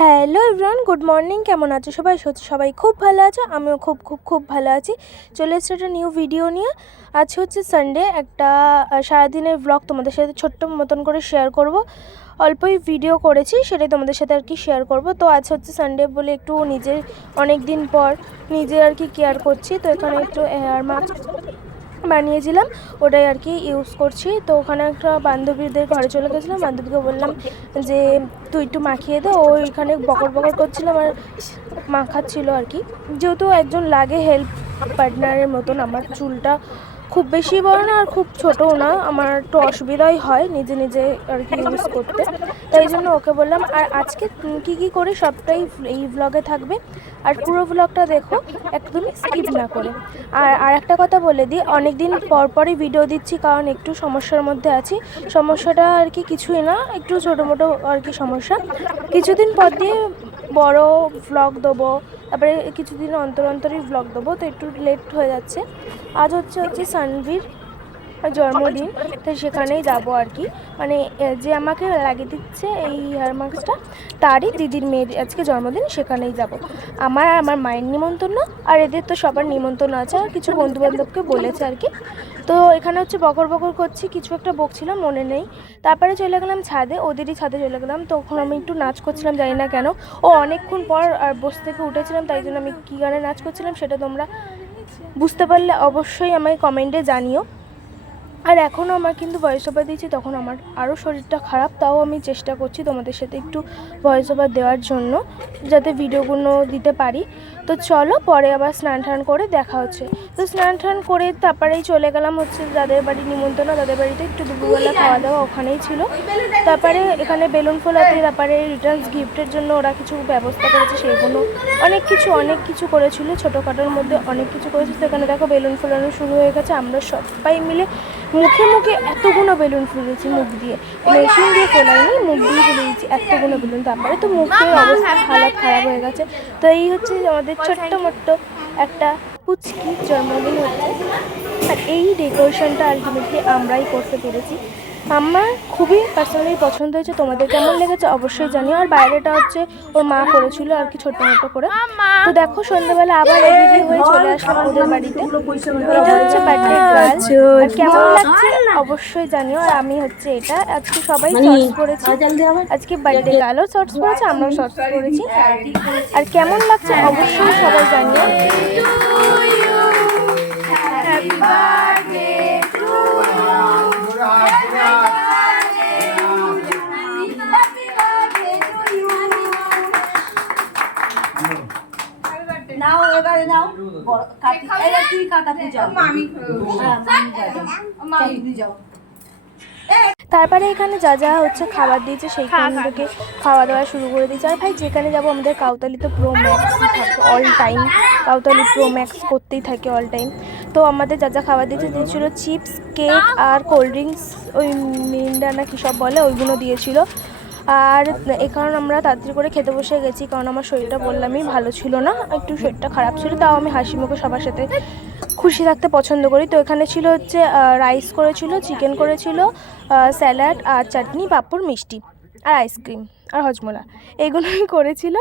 Hello everyone, good morning. কেমন আছো সবাই? সত্যি সবাই খুব ভালো আছো? আমিও খুব খুব খুব ভালো আছি। চলে এসেছি একটা নিউ ভিডিও নিয়ে। আজ হচ্ছে সানডে একটা সারাদিনের ব্লগ তোমাদের সাথে ছোট্ট মতন করে শেয়ার করব। অল্পই ভিডিও করেছি, সেটাই তোমাদের সাথে আর কি শেয়ার করব। তো আজ হচ্ছে সানডে বলে একটু নিজের অনেক দিন পর নিজে আর কি কেয়ার করছি। তো এখানে একটু হেয়ার মাস্ক বানিয়েছিলাম, ওটাই আর কি ইউজ করছি। তো ওখানে একটা বান্ধবীদের ঘরে চলে গেছিলাম, বান্ধবীকে বললাম যে, তুই একটু মাখিয়ে দে। ও এখানে বকর বকর করছিলাম আর মাখাচ্ছিল আর কি। যেহেতু একজন লাগে হেল্প পার্টনারের মতন, আমার চুলটা খুব বেশি বড় না আর খুব ছোটও না। আমার একটু অসুবিধাই হয় নিজে নিজে আর কি ইউজ করতে। তাই জন্য ওকে বললাম, আর আজকে কী কী করে সবটাই এই ব্লগে থাকবে? আর পুরো ব্লগটা দেখো, একদমই স্কিপ না করে। আর আর একটা কথা বলে দিই অনেক দিন পর ভিডিও দিচ্ছি কারণ একটু সমস্যার মধ্যে আছি। সমস্যাটা আর কি কিছুই না, একটু ছোটো মোটো আর কি সমস্যা। কিছুদিন পর দিয়ে বড় ভ্লগ দেবো। তারপরে কিছুদিন অন্তর অন্তরই ভ্লগ দেবো, তো একটু লেট হয়ে যাচ্ছে। আজ হচ্ছে হচ্ছে সানভীর জন্মদিন, তো সেখানেই যাব আর কি। মানে যে আমাকে লাগিয়ে দিচ্ছে এই হেয়ার মাস্কটা তারই দিদির মেয়ের আজকে জন্মদিন, সেখানেই যাব। আমার আমার মায়ের নিমন্ত্রণ আর এদের তো সবার নিমন্ত্রণ আছে, আর কিছু বন্ধু বান্ধবকে বলেছে আর কি। তো এখানে হচ্ছে বকর বকর করছি, কিছু একটা বকছিলাম মনে নেই। তারপরে চলে গেলাম ছাদে ওদেরই ছাদে চলে গেলাম তখন আমি একটু নাচ করছিলাম, জানি না কেন। ও অনেকক্ষণ পর আর বসে থেকে উঠেছিলাম, তাই জন্য আমি কী গানে নাচ করছিলাম সেটা তোমরা বুঝতে পারলে অবশ্যই আমায় কমেন্টে জানিও। আর এখনও আমার কিন্তু ভয়েস ওভার দিয়েছি, তখন আমার আরও শরীরটা খারাপ, তাও আমি চেষ্টা করছি তোমাদের সাথে একটু ভয়েস ওভার দেওয়ার জন্য, যাতে ভিডিওগুলো দিতে পারি। তো চলো পরে আবার স্নান টান করে দেখা হচ্ছে। তো স্নান টান করে তারপরেই চলে গেলাম হচ্ছে যাদের বাড়ি নিমন্ত্রণ, তাদের বাড়িতে একটু দুপুরবেলা খাওয়া দাওয়া ওখানেই ছিল। তারপরে এখানে বেলুন ফোলাতে তারপরে রিটার্নস গিফটের জন্য ওরা কিছু ব্যবস্থা করেছে সেগুলো অনেক কিছু অনেক কিছু করেছিল, ছোটোখাটোর মধ্যে অনেক কিছু করেছে। এখানে দেখো বেলুন ফোলানো শুরু হয়ে গেছে, আমরা সবাই মিলে মুখে মুখে এতগুলো বেলুন ফুলেছি মুখ দিয়ে। মেশিন দিয়ে ফোলাইনি মুখ দিয়ে ফুলে দিয়েছি এতগুলো বেলুন। তারপরে তো মুখের অবস্থা হালাত খারাপ হয়ে গেছে। তো এই হচ্ছে আমাদের ছোট্ট মোট্ট একটা পুচকি জন্মদিন হচ্ছে। আর এই ডেকোরেশনটা আলটিমেটলি আমরাই করতে পেরেছি। আমার খুবই পার্সোনালি পছন্দ হয়েছে। তোমাদের কেমন লেগেছে অবশ্যই জানিও। আর বাইরেটা হচ্ছে ওর মা করেছিল আর কি ছোট্ট মোটো করে তো দেখো সন্ধ্যাবেলা আবার রেডি হয়ে চলে আসলাম ওদের বাড়িতে। এটা হচ্ছে বার্থডে গার্ল কেমন লাগছে অবশ্যই জানিও। আর আমি হচ্ছে এটা আজকে সবাই শর্টস পরেছি। আজকে বার্থডে গার্লও শর্টস পরেছে আমরাও শর্টস পরেছি। আর কেমন লাগছে অবশ্যই সবাই জানিও। তারপরে এখানে যা যা হচ্ছে খাবার দিয়েছে সেইখান থেকে খাওয়া দাওয়া শুরু করে দিয়েছে। আর ভাই যেখানে যাব আমাদের কাউতালি তো প্রো ম্যাক্সই থাকে অল টাইম কাউতালি প্রো ম্যাক্স করতেই থাকে অল টাইম তো আমাদের যা যা খাবার দিয়েছে দিয়েছিল চিপস কেক আর কোল্ড ড্রিঙ্কস ওই মিন্ডা না কী সব বলে ওইগুলো দিয়েছিল। আর এখানে আমরা তাড়াতাড়ি করে খেতে বসে গেছি, কারণ আমার শরীরটা বললামই ভালো ছিল না, একটু শরীরটা খারাপ ছিল, তাও আমি হাসি মুখে সবার সাথে খুশি থাকতে পছন্দ করি। তো এখানে ছিল হচ্ছে রাইস করেছিল চিকেন করেছিল স্যালাড আর চাটনি, পাঁপড়, মিষ্টি আর আইসক্রিম আর হজমোলা। এইগুলোই করেছিল।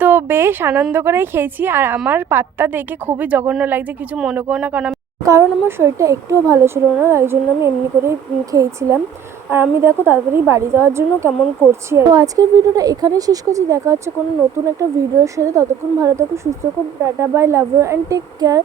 তো বেশ আনন্দ করেই খেয়েছি আর আমার পাত্তা দেখে খুবই জঘন্য লাগছে, কিছু মনে করো না, কারণ কারণ আমার শরীরটা একটুও ভালো ছিল না, তাই জন্য আমি এমনি করেই খেয়েছিলাম। আর আমি দেখো তাড়াতাড়ি বাড়ি যাওয়ার জন্য কেমন করছি তো আজকের ভিডিওটা এখানেই শেষ করছি। দেখা হচ্ছে কোনো নতুন একটা ভিডিওর সাথে। ততক্ষণ ভালো থাকো, সুস্থ থাকো, tata bye love you and take care